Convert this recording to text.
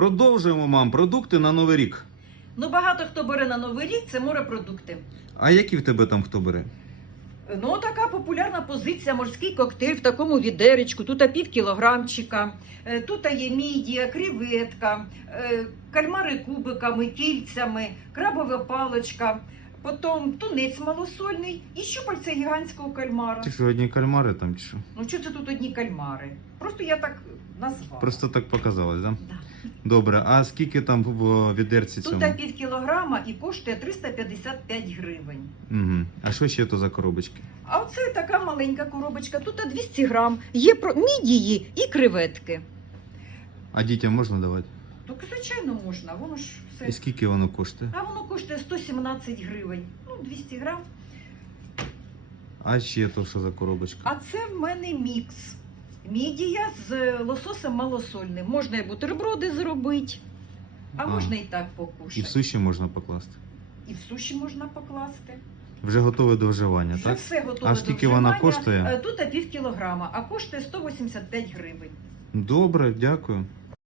Продовжуємо, мам, продукти на Новий рік. Ну, багато хто бере на Новий рік, це морепродукти. А які в тебе там хто бере? Ну, така популярна позиція морський коктейль в такому відеречку. Тут пів кілограмчика, е, тут є мідія, креветка, е, кальмари кубиками, кільцями, крабова паличка, потім тунець малосольний і щупальця гігантського кальмара. Ті що одні кальмари там чи що? Ну, що це тут одні кальмари? Просто я так назвала. Просто так показалось, да? Да. Добре, а скільки там в відерці цьому? Тут пів кілограма і коштує 355 гривень. Угу. А що ще то за коробочки? А оце така маленька коробочка. Тут 200 грам. Є про мідії і креветки. А дітям можна давати? Так, звичайно, можна. Воно ж І все. скільки воно коштує? А воно коштує 117 гривень. Ну, 200 грам. А ще то що за коробочка? А це в мене мікс. Мідія з лососем малосольним. Можна і бутерброди зробити, а А. можна і так І в суші можна покласти. І в суші можна покласти. Вже готове до вживання, Вже так? все готове А до скільки вона коштує? Е, Тут пів кілограма, а коштує 185 гривень. Добре, дякую.